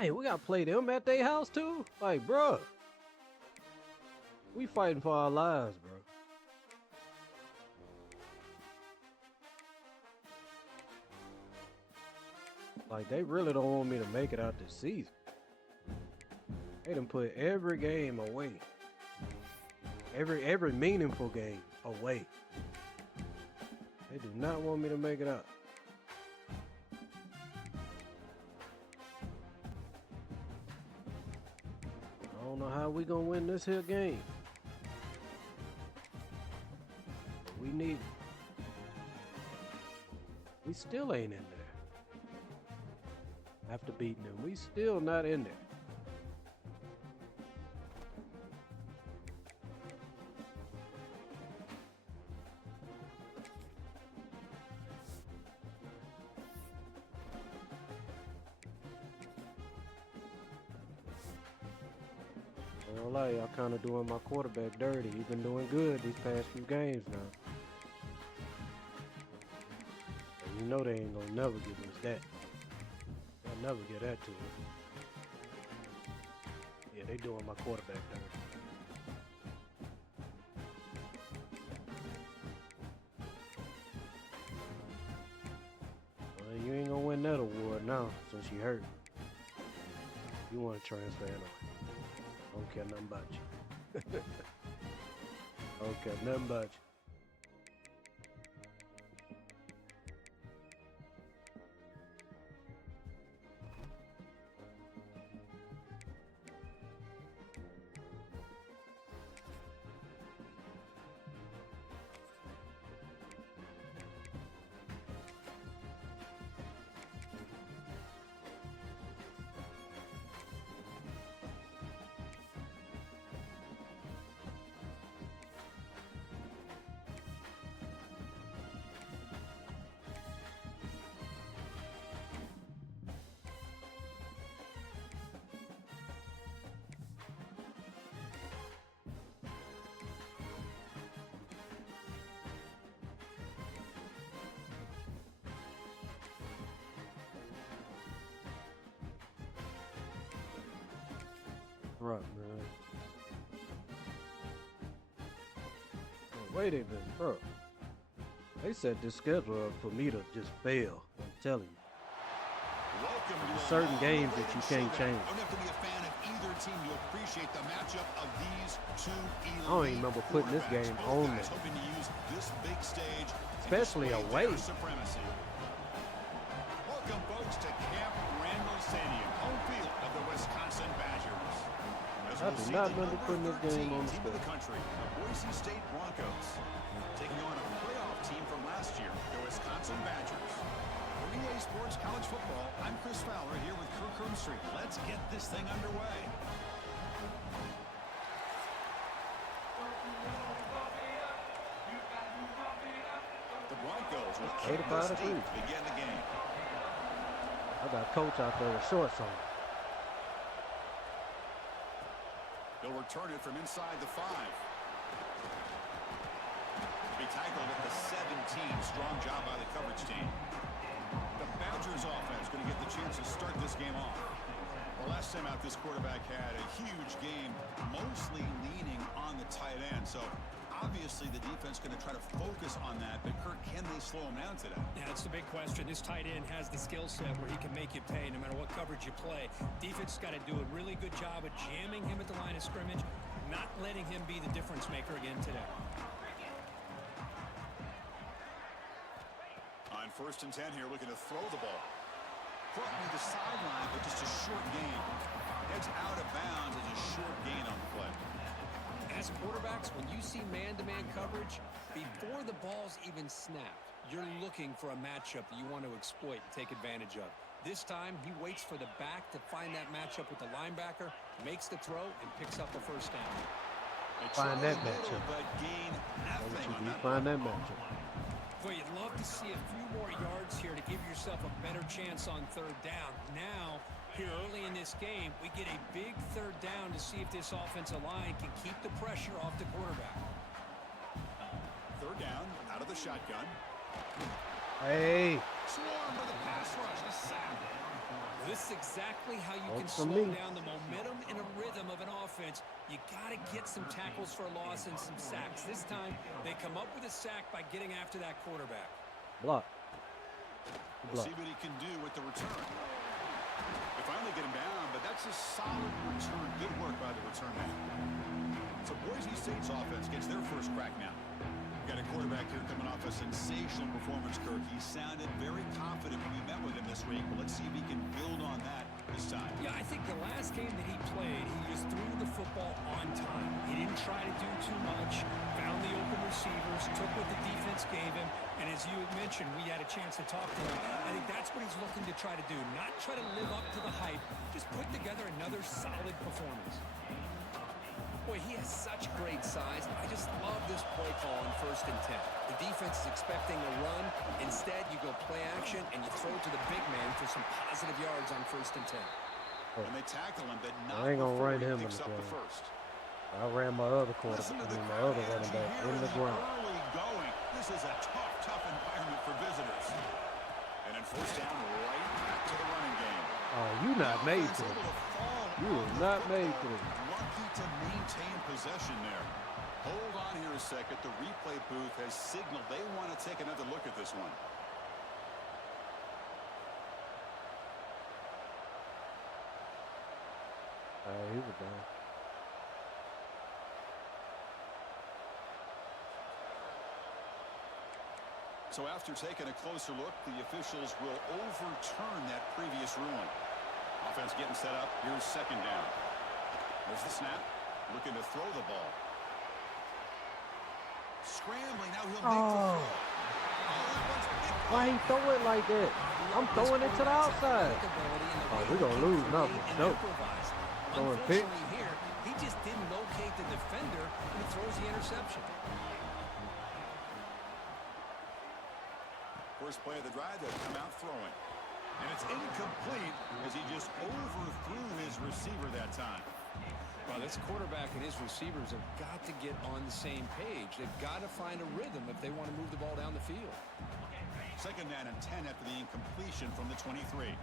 Hey, we gotta play them at their house too? Like, bro, we fighting for our lives, bro. Like, they really don't want me to make it out this season. They done put every game away. Every meaningful game away. They do not want me to make it out. I don't know how we gonna win this here game. But we need it. We still ain't in there. After beating them, we still not in there. I don't lie, y'all kind of doing my quarterback dirty. He's been doing good these past few games now. And you know they ain't gonna never give us that. They'll never get that to us. Yeah, they doing my quarterback dirty. Well, you ain't gonna win that award now since you hurt. You want to transfer anyway. I don't care nothing about you. I don't care nothing about you. Right, man. Oh, wait a minute, bro. They set this schedule up for me to just fail. I'm telling you. There's certain games that you can't change. You don't have to be a fan of either team to appreciate the matchup of these two elite. I don't even remember putting this game on there. Hoping to use this big stage, Especially away. Supremacy. Welcome, folks, to Camp Randall Stadium, home field of the Wisconsin Badgers. I do not remember putting this game on the team of the country, the Boise State Broncos, taking on a playoff team from last year, the Wisconsin Badgers. For EA Sports College Football, I'm Chris Fowler here with Kirk Hermstreet. Let's get this thing underway. The Broncos will kick this deep to begin the game. I got coach out there with shorts on. They'll return it from inside the 5. Be tackled at the 17. Strong job by the coverage team. The Badgers offense going to get the chance to start this game off. Well, last time out, this quarterback had a huge game, mostly leaning on the tight end. So obviously the defense going to try to focus on that. But Kirk, can they slow him down today? Yeah, that's the big question. This tight end has the skill set where he can make you pay no matter what coverage you play. Defense got to do a really good job of jamming him at the line of scrimmage, not letting him be the difference maker again today. On 1st and 10 here, looking to throw the ball. Caught near the sideline, but just a short gain. Heads out of bounds as a short gain on the play. As quarterbacks, when you see man-to-man coverage, before the ball's even snapped, you're looking for a matchup that you want to exploit and take advantage of. This time, he waits for the back to find that matchup with the linebacker, makes the throw, and picks up the first down. Find that matchup. But gain nothing on that. Find that matchup. Well, you'd love to see a few more yards here to give yourself a better chance on 3rd down. Now, here early in this game, we get a big 3rd down to see if this offensive line can keep the pressure off the quarterback. 3rd down, out of the shotgun. Hey. Swarm for the pass rush, a sack. This is exactly how you can for slow me. down the momentum and a rhythm of an offense. You got to get some tackles for a loss and some sacks. This time, they come up with a sack by getting after that quarterback. Block. We'll see what he can do with the return. They finally get him down, but that's a solid return. Good work by the return man. So Boise State's offense gets their first crack now. Got a quarterback here coming off a sensational performance, Kirk. He sounded very confident when we met with him this week, but let's see if he can build on that this time. Yeah, I think the last game that he played, he just threw the football on time. He didn't try to do too much, found the open receivers, took what the defense gave him, and as you had mentioned, we had a chance to talk to him. I think that's what he's looking to try to do, not try to live up to the hype, just put together another solid performance. Boy, he has such great size. I just love this play call on 1st and 10. The defense is expecting a run. Instead, you go play action, and you throw to the big man for some positive yards on 1st and 10. And they tackle him, but not I ain't gonna before run he him in picks the up the ground. first. I ran my other quarterback, my other running back in the ground. Early going. This is a tough environment for visitors. And then 1st down, right back to the running game. Oh, you not made for it. You are not made for it. Lucky to maintain possession there. Hold on here a second. The replay booth has signaled they want to take another look at this one. He was down. So after taking a closer look, the officials will overturn that previous ruling. Offense getting set up. Here's 2nd down. There's the snap. Looking to throw the ball. Scrambling. Now he'll make the throw. Why he throw it like that? I'm throwing it to the outside. Oh, we're going to lose now. No. Throwing pick. Here, he just didn't locate the defender, and he throws the interception. First play of the drive, they'll come out throwing. And it's incomplete as he just overthrew his receiver that time. Well, this quarterback and his receivers have got to get on the same page. They've got to find a rhythm if they want to move the ball down the field. 2nd down and 10 after the incompletion from the 23.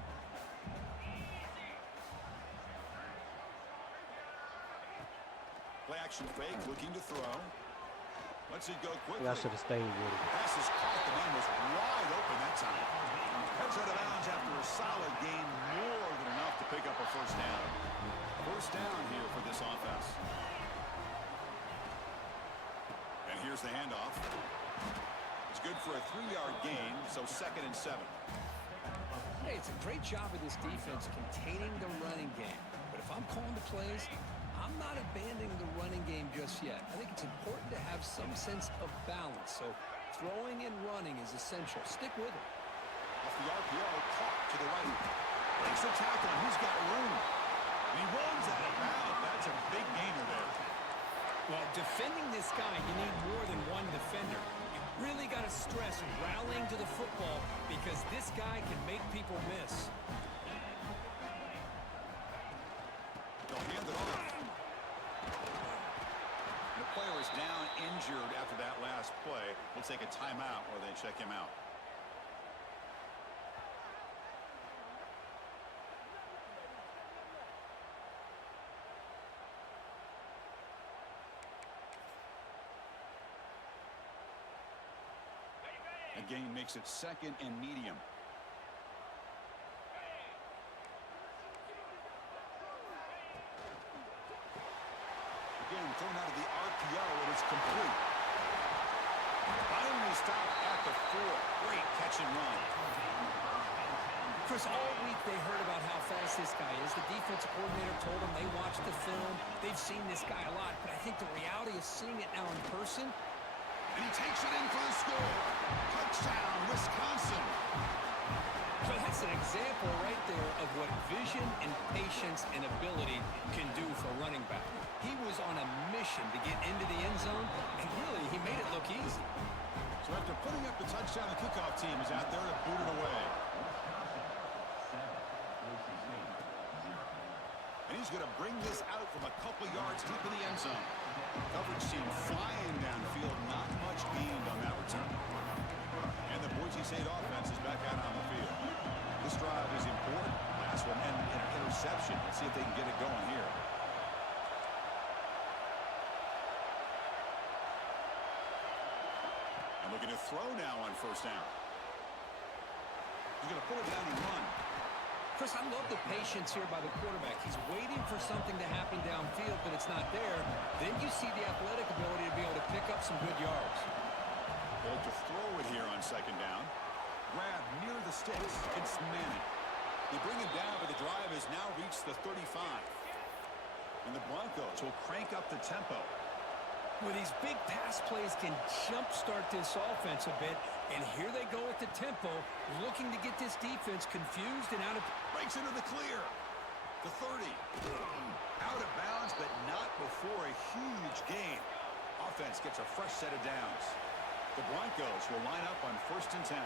Play action fake, looking to throw. Let's it go quickly. I should have stayed with it. Pass is caught. The man was wide open that time. Heads out of bounds after a solid gain, more than enough to pick up a 1st down. 1st down here for this offense. And here's the handoff. It's good for a 3-yard gain, so 2nd and 7. Hey, it's a great job of this defense containing the running game. But if I'm calling the plays, I'm not abandoning the running game just yet. I think it's important to have some sense of balance. So throwing and running is essential. Stick with it. Off the RPO, caught to the right. Makes a tackle, and he's got room. And he runs out of bounds. That's a big gainer there. Well, defending this guy, you need more than one defender. You really got to stress rallying to the football because this guy can make people miss. They'll hand it off. The player is down injured after that last play. We'll take a timeout while they check him out. The gain makes it 2nd and medium. Again, thrown out of the RPO, and it's complete. Finally stopped at the 4. Great catch and run. Chris, all week they heard about how fast this guy is. The defensive coordinator told them they watched the film. They've seen this guy a lot, but I think the reality is seeing it now in person. And he takes it in for the score. Touchdown, Wisconsin. So that's an example right there of what vision and patience and ability can do for a running back. He was on a mission to get into the end zone, and really, he made it look easy. So after putting up the touchdown, the kickoff team is out there to boot it away. And he's going to bring this out from a couple yards deep in the end zone. Coverage team flying downfield, not much gained on that return. And the Boise State offense is back out on the field. This drive is important. Last one Let's see if they can get it going here. And looking to throw now on first down. He's going to pull it down and run. Chris, I love the patience here by the quarterback. He's waiting for something to happen downfield, but it's not there. Then you see the athletic ability to be able to pick up some good yards. They look to throw it here on second down. Grab near the sticks. It's Manning. They bring him down, but the drive has now reached the 35. And the Broncos will crank up the tempo. Well, these big pass plays can jumpstart this offense a bit, and here they go at the tempo, looking to get this defense confused and out of... Breaks into the clear. The 30. Out of bounds, but not before a huge gain. Offense gets a fresh set of downs. The Broncos will line up on 1st and 10.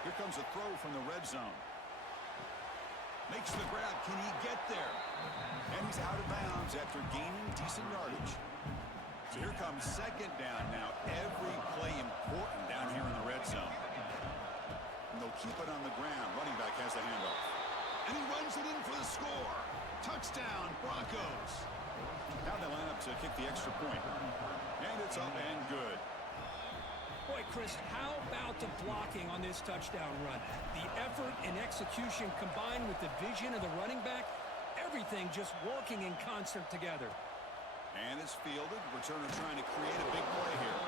Here comes a throw from the red zone. Makes the grab. Can he get there? And he's out of bounds after gaining decent yardage. So here comes second down now. Every play important down here in the red zone. And they'll keep it on the ground. Running back has the handoff. And he runs it in for the score. Touchdown, Broncos. Now they line up to kick the extra point. And it's up and good. Boy, Chris, how about the blocking on this touchdown run? The effort and execution combined with the vision of the running back, everything just working in concert together. And it's fielded. Returner trying to create a big play here.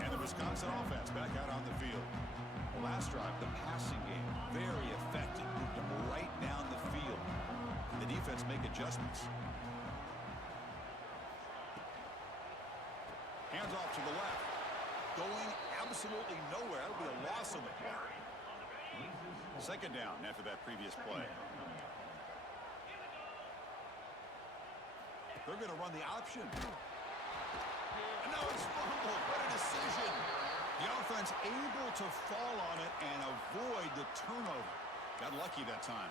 And the Wisconsin offense back out on the field. The last drive, the passing game, very effective. Moved them right down the field. The defense make adjustments. Hands off to the left. Going absolutely nowhere. That'll be a loss on the play. Second down after that previous play. They're going to run the option. And now it's fumbled. What a decision. The offense able to fall on it and avoid the turnover. Got lucky that time.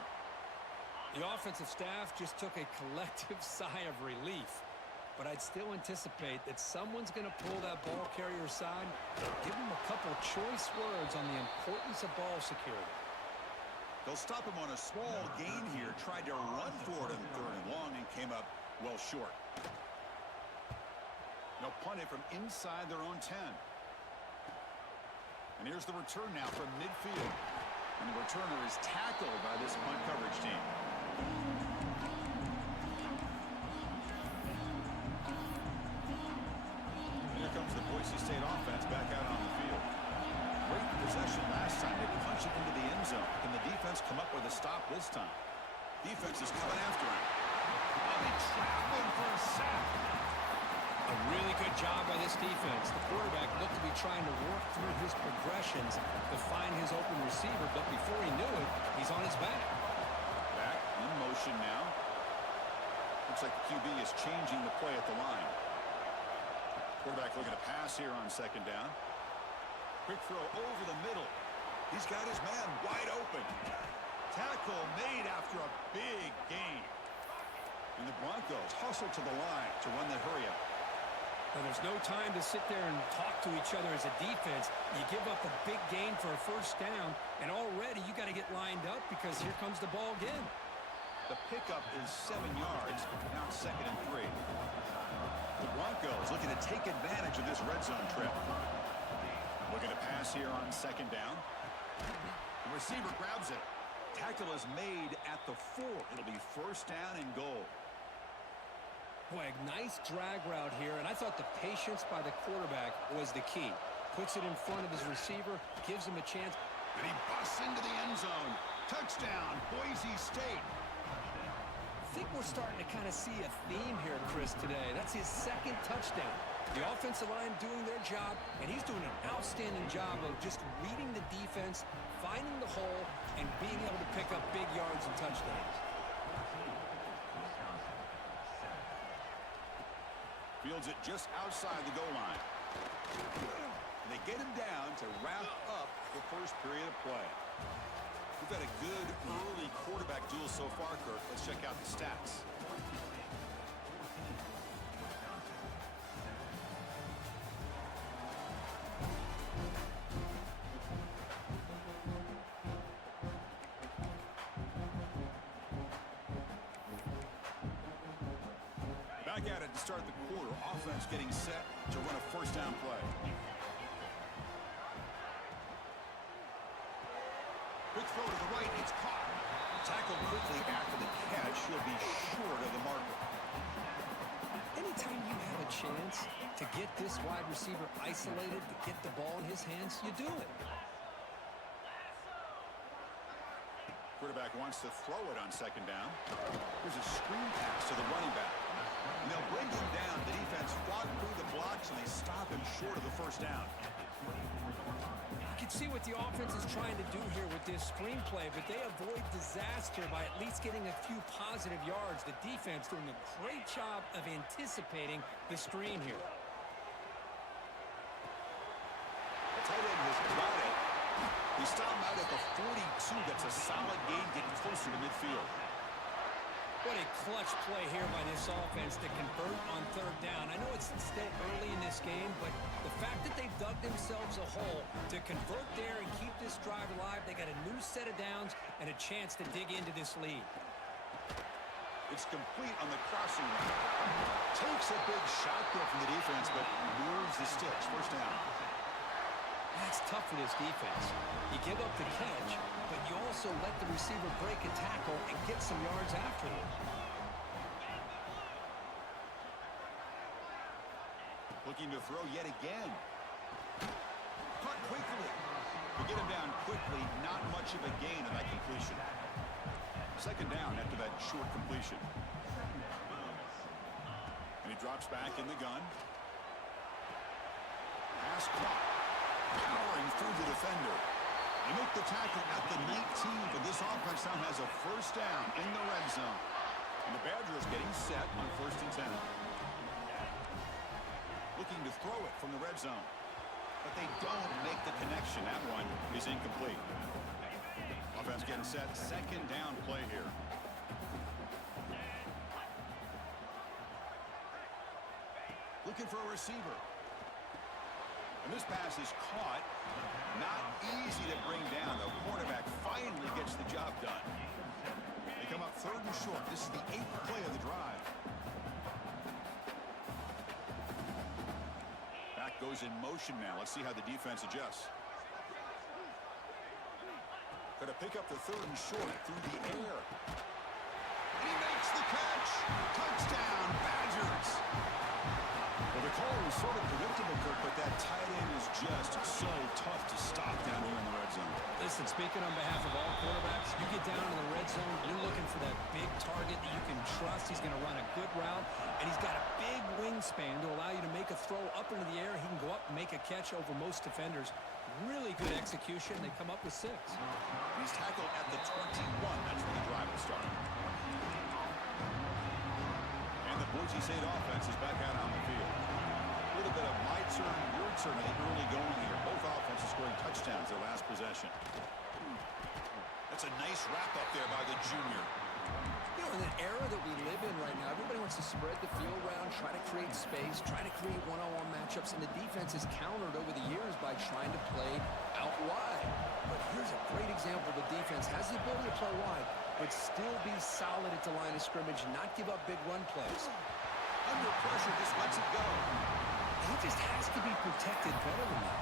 The offensive staff just took a collective sigh of relief. But I'd still anticipate that someone's going to pull that ball carrier aside, give him a couple choice words on the importance of ball security. They'll stop him on a small gain here. Tried to run for it in 3rd and long and came up well short. They'll punt it from inside their own 10. And here's the return now from midfield. And the returner is tackled by this punt coverage team. Comes the Boise State offense back out on the field. Great possession last time. They punch it into the end zone. Can the defense come up with a stop this time? Defense is coming after him. Oh, they trap him for a sack. A really good job by this defense. The quarterback looked to be trying to work through his progressions to find his open receiver, but before he knew it, he's on his back. Back in motion now. Looks like the QB is changing the play at the line. Quarterback looking to pass here on second down. Quick throw over the middle. He's got his man wide open. Tackle made after a big gain. And the Broncos hustle to the line to run the hurry up. Well, there's no time to sit there and talk to each other as a defense. You give up a big gain for a first down, and already you got to get lined up because here comes the ball again. The pickup is 7 yards. Now 2nd and 3. The Broncos looking to take advantage of this red zone trip. Looking to pass here on second down. The receiver grabs it. Tackle is made at the 4. It'll be first down and goal. Boy, a nice drag route here, and I thought the patience by the quarterback was the key. Puts it in front of his receiver, gives him a chance. And he busts into the end zone. Touchdown, Boise State. I think we're starting to kind of see a theme here, Chris, today. That's his 2nd touchdown. The offensive line doing their job, and he's doing an outstanding job of just reading the defense, finding the hole, and being able to pick up big yards and touchdowns. Fields it just outside the goal line. And they get him down to wrap up the first period of play. We've had a good early quarterback duel so far, Kirk. Let's check out the stats. Back at it to start the quarter. Offense getting set to run a first down play. Quick throw to the right. It's caught. Tackled quickly after the catch. He'll be short of the marker. Anytime you have a chance to get this wide receiver isolated, to get the ball in his hands, you do it. Quarterback wants to throw it on second down. Here's a screen pass to the running back. And they'll bring him down. The defense fought through the blocks, and they stop him short of the first down. You can see what the offense is trying to do here with this screenplay, but they avoid disaster by at least getting a few positive yards. The defense doing a great job of anticipating the screen here. The tight end has got it. He stopped out at the 42. That's a solid gain, getting closer to midfield. What a clutch play here by this offense to convert on third down. I know it's still early in this game, but the fact that they've dug themselves a hole to convert there and keep this drive alive, they got a new set of downs and a chance to dig into this lead. It's complete on the crossing route. Takes a big shot there from the defense, but moves the sticks. First down. That's tough for this defense. You give up the catch, but you also let the receiver break a tackle and get some yards after it. Looking to throw yet again. Caught quickly. To get him down quickly, not much of a gain on that completion. Second down after that short completion. And he drops back in the gun. Pass caught. Powering through the defender. They make the tackle at the 19, but this offense now has a first down in the red zone. And the Badgers getting set on 1st and 10. Looking to throw it from the red zone. But they don't make the connection. That one is incomplete. Offense getting set. Second down play here. Looking for a receiver. And this pass is caught. Not easy to bring down. The quarterback finally gets the job done. They come up 3rd and short. This is the 8th play of the drive. Back goes in motion now. Let's see how the defense adjusts. Got to pick up the 3rd and short through the air. And he makes the catch. Touchdown, Badgers. Well, the call was sort of predictable, Kirk, but that tight end is just so tough to stop down here in the red zone. Listen, speaking on behalf of all quarterbacks, you get down in the red zone, you're looking for that big target that you can trust. He's going to run a good route, and he's got a big wingspan to allow you to make a throw up into the air. He can go up and make a catch over most defenders. Really good execution. They come up with 6. He's tackled at the 21. That's where the drive will start. And the Boise State offense is back out on the field. A little bit of my turn, your turn, I think, early going here. Both offenses scoring touchdowns their last possession. That's a nice wrap-up there by the junior. You know, in the era that we live in right now, everybody wants to spread the field around, try to create space, try to create one-on-one matchups, and the defense has countered over the years by trying to play out wide. But here's a great example. The defense has the ability to play wide, but still be solid at the line of scrimmage, not give up big run plays. Under pressure, just lets it go. He just has to be protected better than that.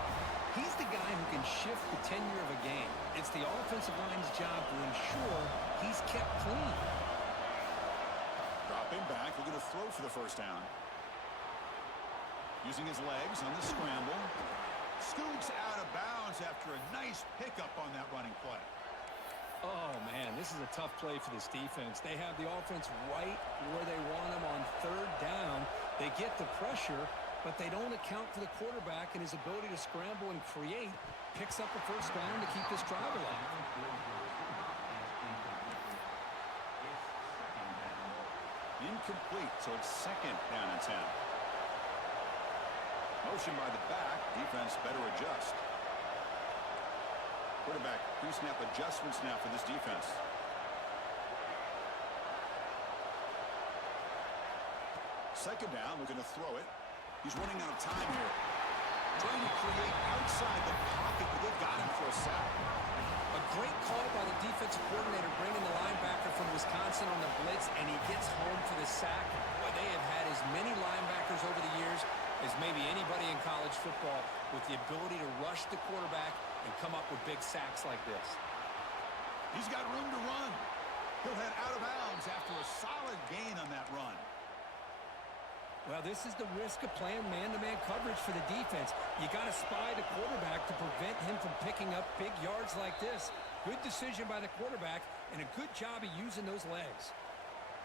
He's the guy who can shift the tenure of a game. It's the offensive line's job to ensure he's kept clean. Dropping back, looking to throw for the first down. Using his legs on the scramble. Scoots out of bounds after a nice pickup on that running play. Oh, man, this is a tough play for this defense. They have the offense right where they want them on 3rd down. They get the pressure, but they don't account for the quarterback and his ability to scramble and create. Picks up the first down to keep this drive alive. Incomplete, so it's 2nd down and 10. Motion by the back. Defense better adjust. Quarterback pre-snap adjustments now for this defense. Second down, looking to throw it. He's running out of time here. Trying to create outside the pocket, but they got him for a sack. A great call by the defensive coordinator bringing the linebacker from Wisconsin on the blitz, and he gets home for the sack. Boy, they have had as many linebackers over the years as maybe anybody in college football with the ability to rush the quarterback and come up with big sacks like this. He's got room to run. He'll head out of bounds after a solid gain on that run. Well, this is the risk of playing man-to-man coverage for the defense. You got to spy the quarterback to prevent him from picking up big yards like this. Good decision by the quarterback, and a good job of using those legs.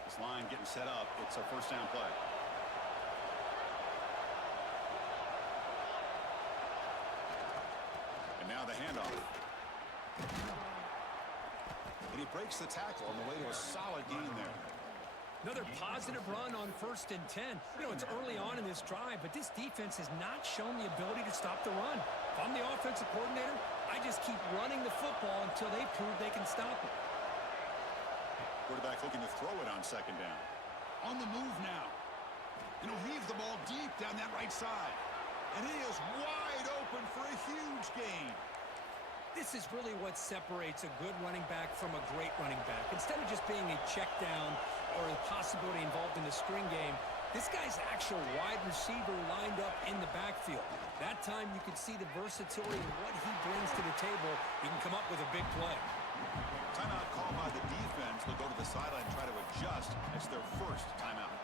This line getting set up. It's a first down play. And now the handoff. And he breaks the tackle on the way to a solid gain there. Another positive run on 1st and 10. You know, it's early on in this drive, but this defense has not shown the ability to stop the run. If I'm the offensive coordinator, I just keep running the football until they prove they can stop it. Quarterback looking to throw it on 2nd down. On the move now. And he'll heave the ball deep down that right side. And he is wide open for a huge gain. This is really what separates a good running back from a great running back. Instead of just being a check down or a possibility involved in the screen game, this guy's actual wide receiver lined up in the backfield. That time you could see the versatility of what he brings to the table. He can come up with a big play. Timeout called by the defense. They'll go to the sideline and try to adjust. It's their first timeout.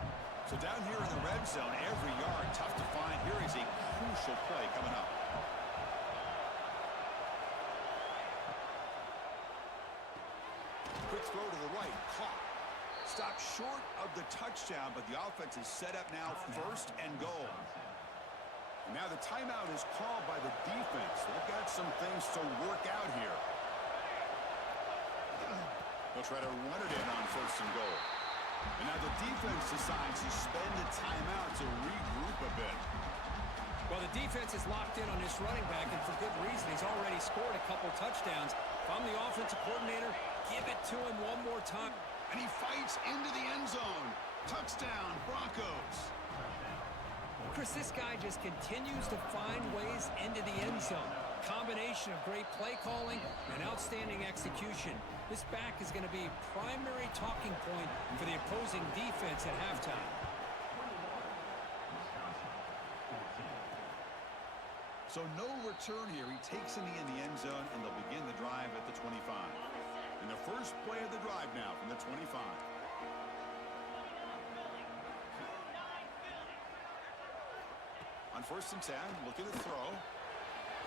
So down here in the red zone, every yard tough to find. Here is a crucial play coming up. Quick throw to the right, caught. Stopped short of the touchdown, but the offense is set up now 1st and goal. And now the timeout is called by the defense. They've got some things to work out here. They'll try to run it in on 1st and goal. And now the defense decides to spend a timeout to regroup a bit. Well, the defense is locked in on this running back, and for good reason. He's already scored a couple touchdowns. If I'm the offensive coordinator, give it to him one more time. And he fights into the end zone. Touchdown, Broncos. Chris, this guy just continues to find ways into the end zone. Combination of great play calling and outstanding execution. This back is going to be a primary talking point for the opposing defense at halftime. So no return here. He takes in the end zone, and they'll begin the drive at the 25. And the first play of the drive now from the 25. On 1st and 10, looking to throw.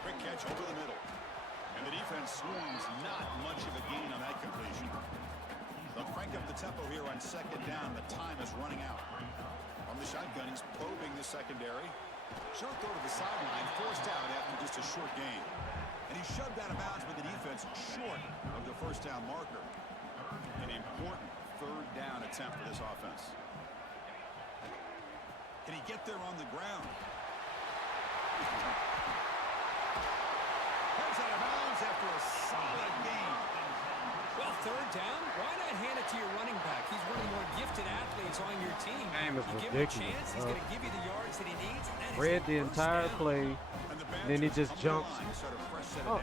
Quick catch over the middle. And the defense swarms, not much of a gain on that completion. They'll crank up the tempo here on 2nd down. The time is running out. From the shotgun, he's probing the secondary. Short throw to the sideline, forced out after just a short gain. And he shoved out of bounds with the defense short of the 1st down marker. An important 3rd down attempt for this offense. Can he get there on the ground? Heads out of bounds after a solid gain. Well, 3rd down, why not hand it to your running back? He's one of the more gifted athletes on your team. Game is you give him a ridiculous. chance, he's going to give you the yards that he needs. And that is Read the first entire down. play, and then he just jumps. Oh.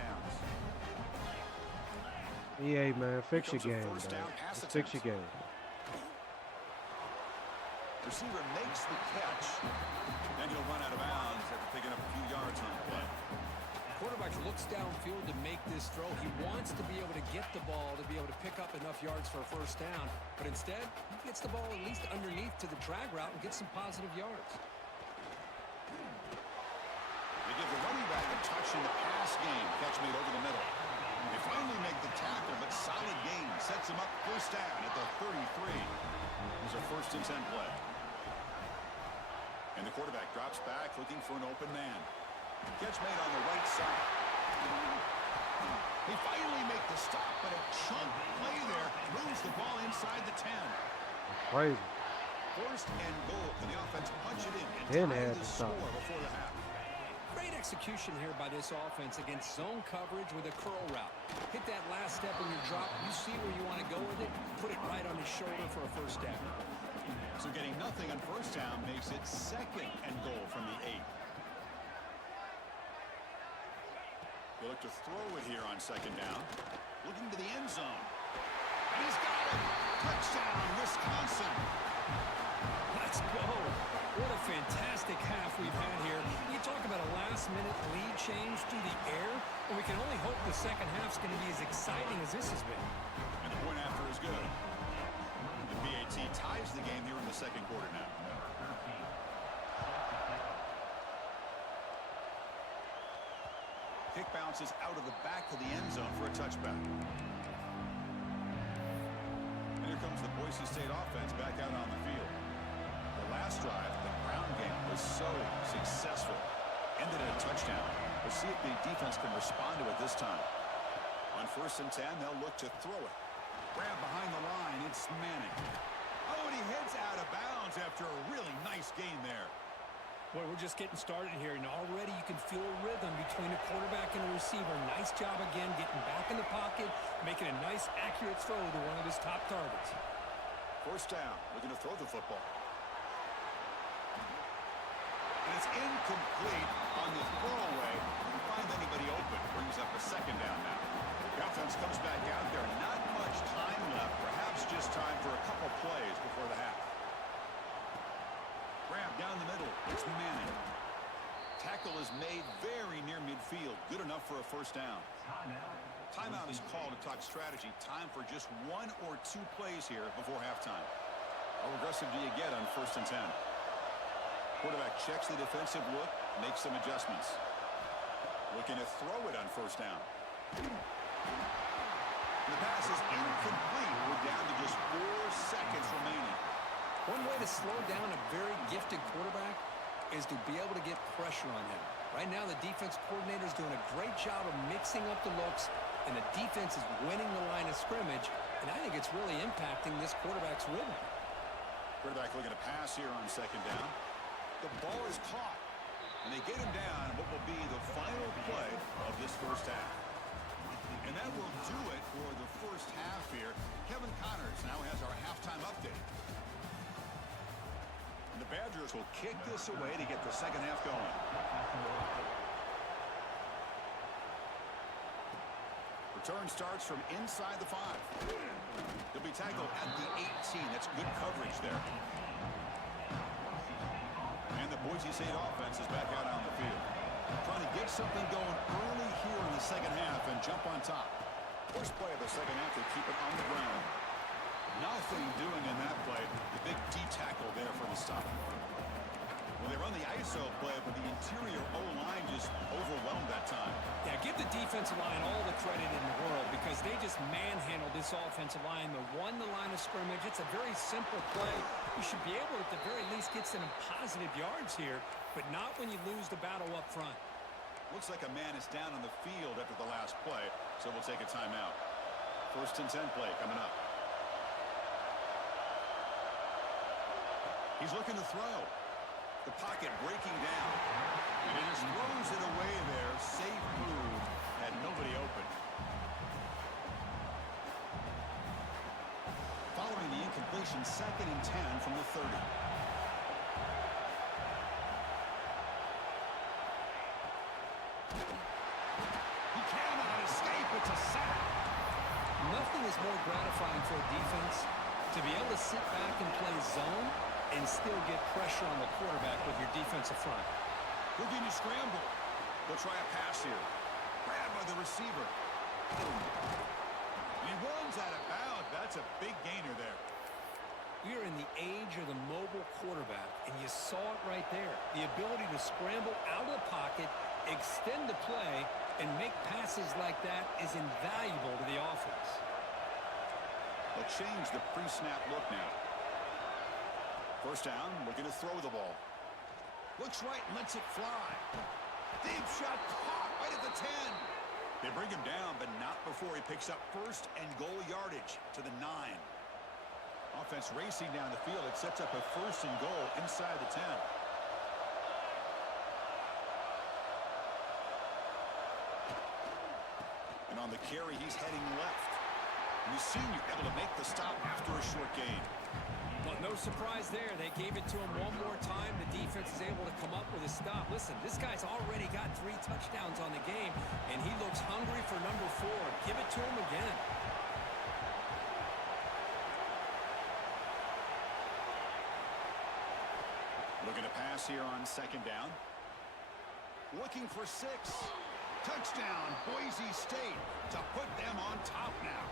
EA, man, fix your game, man. Just fix your game. Receiver makes the catch. Then he'll run out of bounds after picking up a few yards on the play. Quarterback looks downfield to make this throw. He wants to be able to get the ball to be able to pick up enough yards for a 1st down. But instead, he gets the ball at least underneath to the drag route and gets some positive yards. They give the running back a touch in the pass game. Catch made over the middle. They finally make the tackle, but solid gain. Sets him up 1st down at the 33. It's a 1st and 10 play. And the quarterback drops back looking for an open man. Catch made on the right side. They finally make the stop, but a chunk play there throws the ball inside the 10. Crazy. 1st and goal. Can the offense punch it in Then and tie had the to stop. score before the half? Great execution here by this offense against zone coverage with a curl route. Hit that last step in your drop. You see where you want to go with it. Put it right on his shoulder for a 1st down. So getting nothing on 1st down makes it 2nd and goal from the 8. They look to throw it here on 2nd down. looking to the end zone. And he's got it. Touchdown, Wisconsin. Let's go. What a fantastic half we've had here. You talk about a last-minute lead change through the air, and we can only hope the second half's going to be as exciting as this has been. And the point after is good. The PAT ties the game here in the second quarter now. Kick bounces out of the back of the end zone for a touchback. And here comes the Boise State offense back out on the field. The last drive, the ground game was so successful. Ended in a touchdown. We'll see if the defense can respond to it this time. On 1st and 10, they'll look to throw it. Grab behind the line, it's Manning. Oh, and he heads out of bounds after a really nice gain there. Boy, we're just getting started here, and already you can feel a rhythm between a quarterback and a receiver. Nice job again getting back in the pocket, making a nice, accurate throw to one of his top targets. 1st down, looking to throw the football. And it's incomplete on the throwaway. Didn't find anybody open. Brings up a 2nd down now. The offense comes back out there. Not much time left. Perhaps just time for a couple plays before the half. Grab down the middle. It's Manning. Tackle is made very near midfield. Good enough for a 1st down. Timeout is called to talk strategy. Time for just 1 or 2 plays here before halftime. How aggressive do you get on 1st and 10? Quarterback checks the defensive look, makes some adjustments. Looking to throw it on 1st down. The pass is incomplete. We're down to just 4 seconds remaining. One way to slow down a very gifted quarterback is to be able to get pressure on him. Right now, the defense coordinator is doing a great job of mixing up the looks, and the defense is winning the line of scrimmage, and I think it's really impacting this quarterback's rhythm. Quarterback looking to pass here on 2nd down. The ball is caught, and they get him down in what will be the final play of this 1st half. And that will do it for the 1st half here. Kevin Connors now has our halftime update. And the Badgers will kick this away to get the 2nd half going. Return starts from inside the 5. They'll be tackled at the 18. That's good coverage there. And the Boise State offense is back out on the field. Trying to get something going early here in the 2nd half and jump on top. First play of the 2nd half, they keep it on the ground. Nothing doing in that play. The big D tackle there for the stop. Well, they run the ISO play, but the interior O-line just overwhelmed that time. Yeah, give the defensive line all the credit in the world because they just manhandled this offensive line. They won the line of scrimmage. It's a very simple play. You should be able to, at the very least, get some positive yards here, but not when you lose the battle up front. Looks like a man is down on the field after the last play, so we'll take a timeout. 1st and 10 play coming up. He's looking to throw. The pocket breaking down. And he just throws it away there. Safe move. Had nobody open. Following the incompletion, 2nd and 10 from the 30. He cannot escape. It's a sack. Nothing is more gratifying for a defense to be able to sit back and play zone and still get pressure on the quarterback with your defensive front. Looking to scramble. They'll try a pass here. Grabbed by the receiver. And he runs out of bounds. That's a big gainer there. We are in the age of the mobile quarterback, and you saw it right there. The ability to scramble out of the pocket, extend the play, and make passes like that is invaluable to the offense. They'll change the pre-snap look now. 1st down, looking to throw the ball. Looks right, lets it fly. Deep shot caught right at the 10. They bring him down, but not before he picks up 1st and goal yardage to the 9. Offense racing down the field. It sets up a 1st and goal inside the 10. And on the carry, he's heading left. And the senior able to make the stop after a short gain. Well, No surprise there. They gave it to him one more time. The defense is able to come up with a stop. Listen, this guy's already got 3 touchdowns on the game, and he looks hungry for number 4. Give it to him again. Looking to pass here on 2nd down. Looking for 6. Touchdown, Boise State, to put them on top now.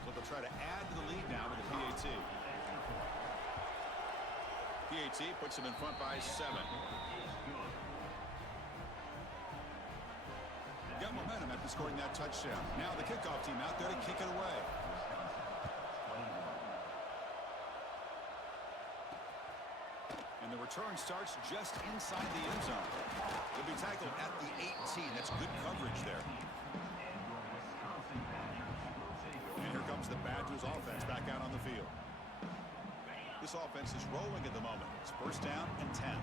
So they'll try to add to the lead now with the PAT. PAT puts them in front by 7. Got momentum after scoring that touchdown. Now the kickoff team out there to kick it away. And the return starts just inside the end zone. They'll be tackled at the 18. That's good coverage there. And here comes the Badgers offense back out on the field. This offense is rolling at the moment. It's 1st down and 10.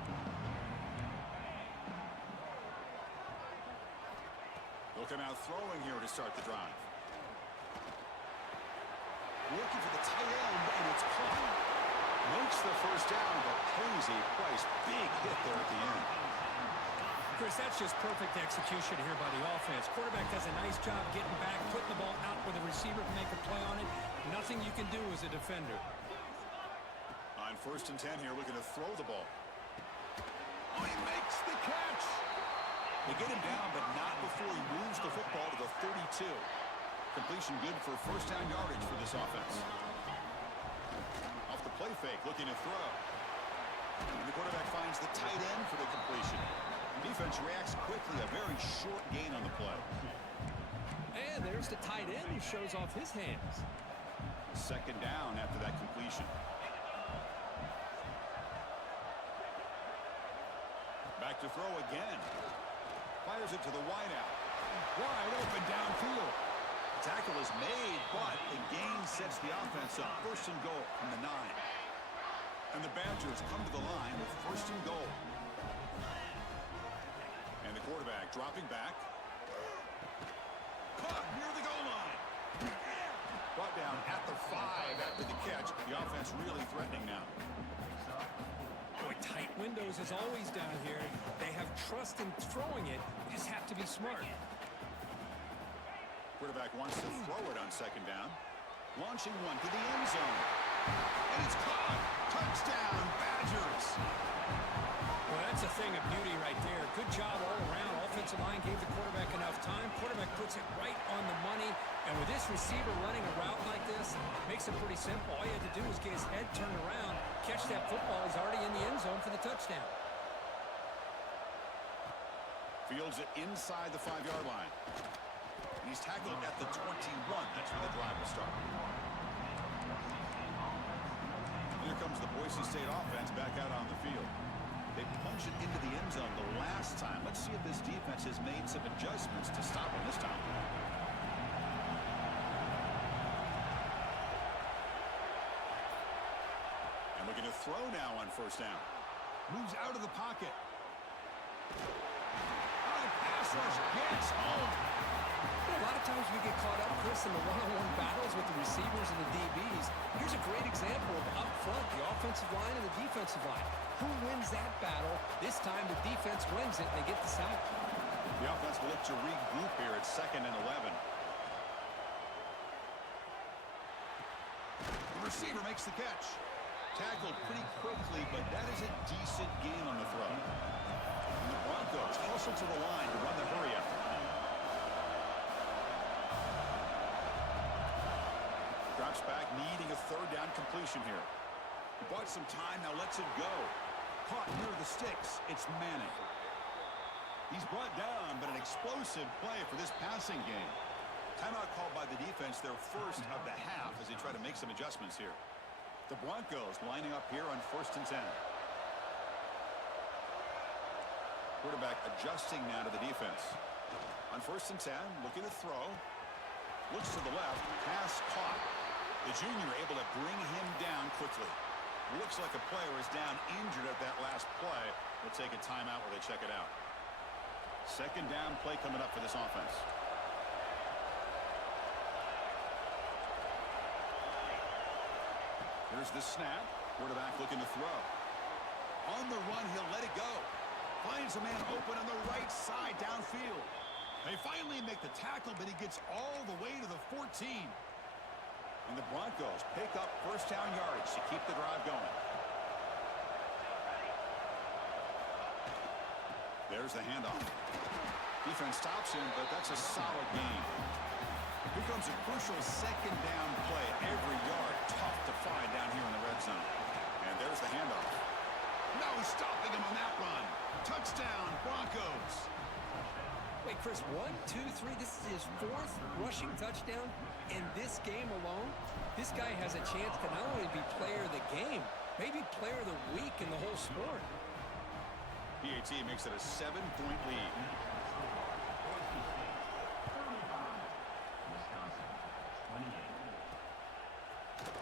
They'll come out throwing here to start the drive. Looking for the tight end, and it's caught. Makes the 1st down, but pays a price. Big hit there at the end. Chris, that's just perfect execution here by the offense. Quarterback does a nice job getting back, putting the ball out where the receiver can make a play on it. Nothing you can do as a defender. On 1st and 10 here, looking to throw the ball. Oh, he makes the catch. They get him down, but not before he moves the football to the 32. Completion good for 1st down yardage for this offense. Off the play fake, looking to throw. And the quarterback finds the tight end for the completion. The defense reacts quickly, a very short gain on the play. And there's the tight end who shows off his hands. 2nd down after that completion. Back to throw again. Fires it to the wideout. Wide open downfield. Tackle is made, but the gain sets the offense up. 1st and goal from the 9. And the Badgers come to the line with 1st and goal. And the quarterback dropping back. Caught near the goal line. Brought down at the 5 after the catch. The offense really threatening now. Boy, tight windows as always down here. They have trust in throwing it. You just have to be smart. Quarterback wants to throw it on 2nd down. Launching one to the end zone. And it's caught. Touchdown, Badgers. Well, that's a thing of beauty right there. Good job all around. Offensive line gave the quarterback enough time. Quarterback puts it right on the money. And with this receiver running a route like this, makes it pretty simple. All you had to do was get his head turned around, catch that football. He's already in the end zone for the touchdown. Fields it inside the 5-yard line. And he's tackled at the 21. That's where the drive will start. Here comes the Boise State offense back out on the field. They punch it into the end zone the last time. Let's see if this defense has made some adjustments to stop him this time. And looking to throw now on 1st down. Moves out of the pocket. Pass rush gets home. A lot of times we get caught up, Chris, in the one-on-one battles with the receivers and the DBs. Here's a great example of up front, the offensive line and the defensive line. Who wins that battle? This time the defense wins it, and they get the sack. The offense will look to regroup here at 2nd and 11. The receiver makes the catch. Tackled pretty quickly, but that is a decent gain on the throw. And the Broncos hustle to the line to run the hurry up. Drops back, needing a 3rd down completion here. He bought some time, now lets it go. Caught near the sticks. It's Manning. He's brought down, but an explosive play for this passing game. Timeout called by the defense, their 1st of the half, as they try to make some adjustments here. The Broncos lining up here on 1st and 10. Quarterback adjusting now to the defense. On 1st and 10, looking to throw. Looks to the left. Pass caught. The junior able to bring him down quickly. Looks like a player is down injured at that last play. They'll take a timeout where they check it out. Second down play coming up for this offense. Here's the snap. Quarterback looking to throw. On the run, he'll let it go. Finds a man open on the right side downfield. They finally make the tackle, but he gets all the way to the 14. And the Broncos pick up first down yardage to keep the drive going. There's the handoff. Defense stops him, but that's a solid gain. Here comes a crucial second down play. Every yard tough to find down here in the red zone. And there's the handoff. No stopping him on that run. Touchdown, Broncos. Wait, Chris, 1, 2, 3. This is his 4th rushing touchdown in this game alone. This guy has a chance to not only be player of the game, maybe player of the week in the whole sport. PAT makes it a 7-point lead.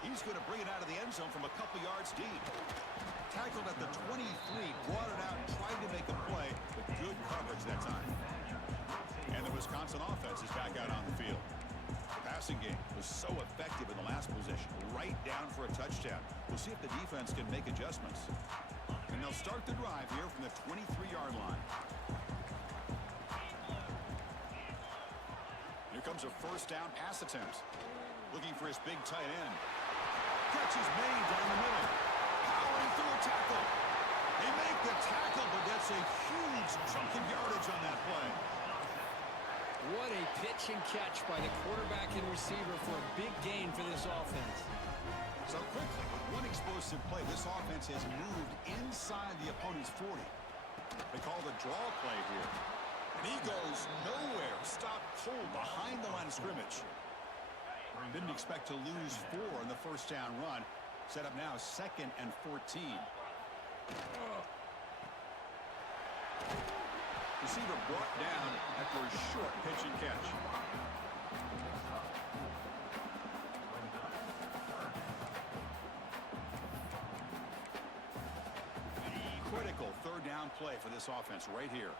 He's going to bring it out of the end zone from a couple yards deep. Tackled at the 23, brought it out, tried to make a play, but good coverage that time. And the Wisconsin offense is back out on the field. The passing game was so effective in the last possession, right down for a touchdown. We'll see if the defense can make adjustments. And they'll start the drive here from the 23-yard line. Here comes a first down pass attempt. Looking for his big tight end. Catches made down the middle. Powering through a tackle. They make the tackle, but that's a huge chunk of yardage on that play. What a pitch and catch by the quarterback and receiver for a big gain for this offense. So quickly, with one explosive play, this offense has moved inside the opponent's 40. They call the draw play here. And he goes nowhere. Stopped cold behind the line of scrimmage. Didn't expect to lose 4 in the first down run. Set up now 2nd and 14. Receiver brought down after a short pitch and catch. Critical third down play for this offense right here.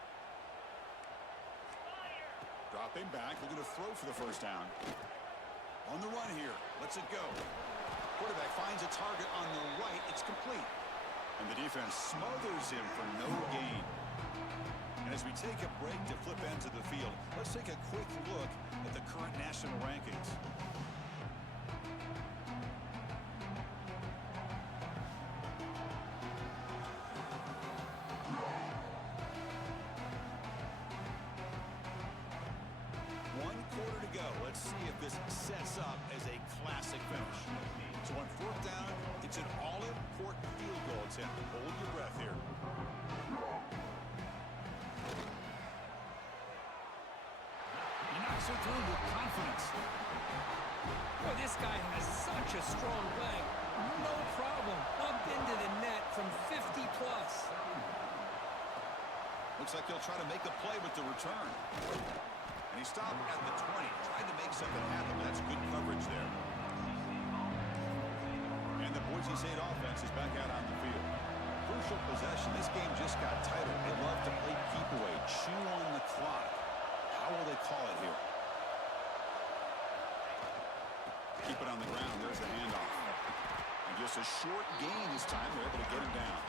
Dropping back, looking to throw for the first down. On the run here, lets it go. Quarterback finds a target on the right, it's complete. And the defense smothers him for no gain. And as we take a break to flip ends of the field, let's take a quick look at the current national rankings. Let's see if this sets up as a classic finish. So on fourth down, it's an all-important field goal attempt. Hold your breath here. He knocks it through with confidence. Boy, this guy has such a strong leg. No problem. Up into the net from 50 plus. Looks like he'll try to make a play with the return. And he stopped at the 20, trying to make something happen. That's good coverage there. And the Boise State offense is back out on the field. Crucial possession. This game just got tighter. They love to play keep away, chew on the clock. How will they call it here? Keep it on the ground. There's the handoff. And just a short gain this time. They're able to get him down.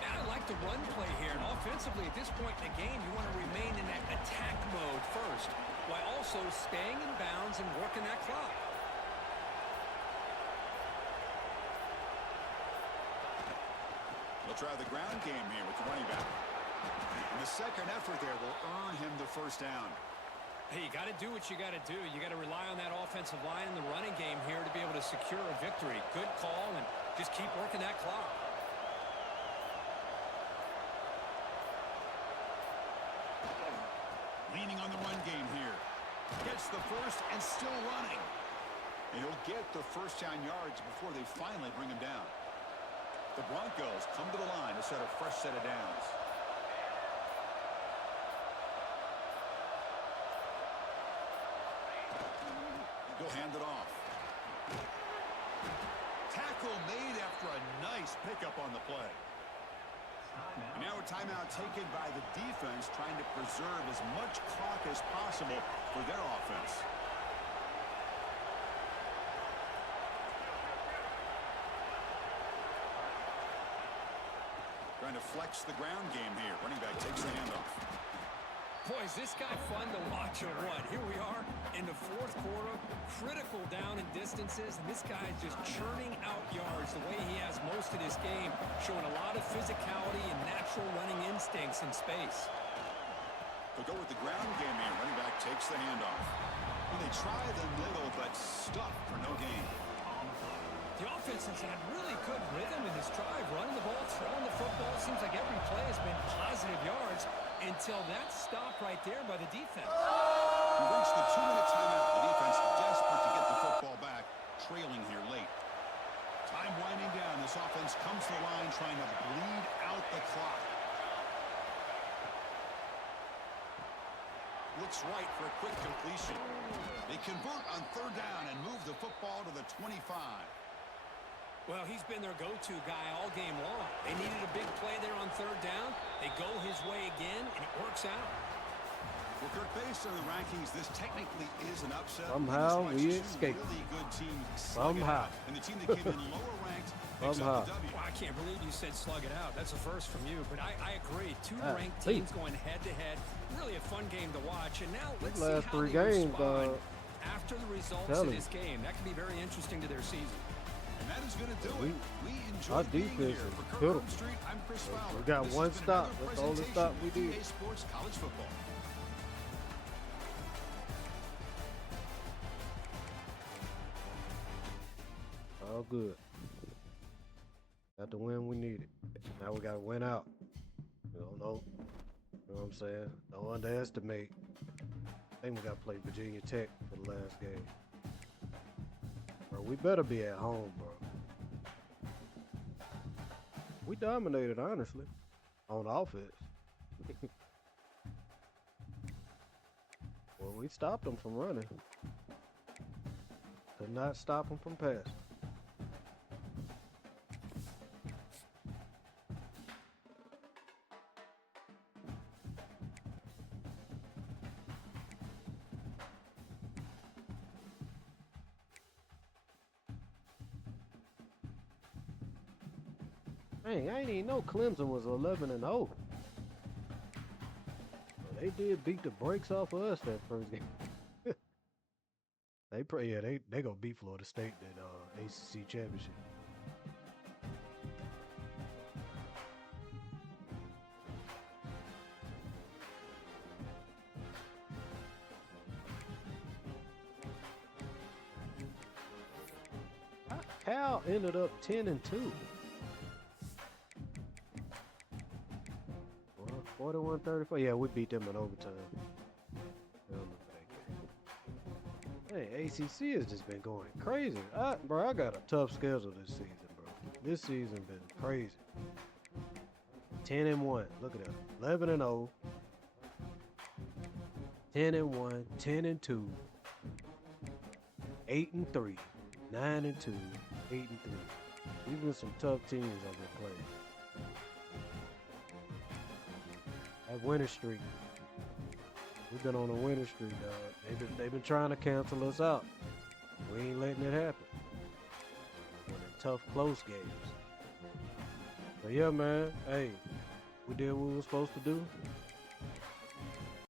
I like the run play here, and offensively at this point in the game, you want to remain in that attack mode first, while also staying in bounds and working that clock. They'll try the ground game here with the running back. And the second effort there will earn him the first down. Hey, you got to do what you got to do. You got to rely on that offensive line in the running game here to be able to secure a victory. Good call, and just keep working that clock. Leaning on the run game here. Gets the first and still running. And he'll get the first down yards before they finally bring him down. The Broncos come to the line to set a fresh set of downs. He'll hand it off. Tackle made after a nice pickup on the play. And now a timeout taken by the defense, trying to preserve as much clock as possible for their offense. Trying to flex the ground game here. Running back takes the handoff. Boy, is this guy fun to watch or what? Here we are in the fourth quarter, critical down in distances, and this guy is just churning out yards the way he has most of this game, showing a lot of physicality and natural running instincts in space. They'll go with the ground game here. Running back takes the handoff. Well, they try the middle, but stuff for no gain. The offense has had really good rhythm in this drive, running the ball, throwing the football. It seems like every play has been positive yards until that stop right there by the defense. We reached the 2-minute timeout. The defense desperate to get the football back, trailing here late. Time winding down. This offense comes to the line trying to bleed out the clock. Looks right for a quick completion. They convert on third down and move the football to the 25. Well, he's been their go-to guy all game long. They needed a big play there on third down. They go his way again, and it works out. Well, Kirk, based on the rankings, this technically is an upset. Somehow we escaped. Really good teams Somehow. and the team that came in lower ranked picks Somehow. up the W. Well, I can't believe you said slug it out. That's a first from you, but I agree. Two ranked please. teams going head-to-head. Really a fun game to watch. And now let's These see last how three they games, respond after the results tell of you. this game. That could be very interesting to their season. And that is going to do it. We our enjoyed being defense here. is For Kirk pitiful. Street, I'm Chris Fowler. We got This one has been stop. another That's the only presentation stop we of did. EA Sports College Football. All good. Got the win we needed. Now we got to win out. You don't know. You know what I'm saying? Don't underestimate. I think we got to play Virginia Tech for the last game. Bro, we better be at home, bro. We dominated, honestly, on offense. Well, we stopped them from running. Could not stop them from passing. Dang, I ain't even know Clemson was 11-0. Well, they did beat the brakes off of us that first game. They gonna beat Florida State in ACC championship. Cal ended up 10-2. 41-34. Yeah, we beat them in overtime. Hey, ACC has just been going crazy. Bro, I got a tough schedule this season, bro. This season been crazy. 10-1. Look at that. 11-0. 10-1. 10-2. 8-3. 9-2. 8-3. These been some tough teams I've been playing. That winning streak. We've been on a winning streak, dog. They've been trying to cancel us out. We ain't letting it happen. Winning tough, close games. But yeah, man. Hey, we did what we were supposed to do.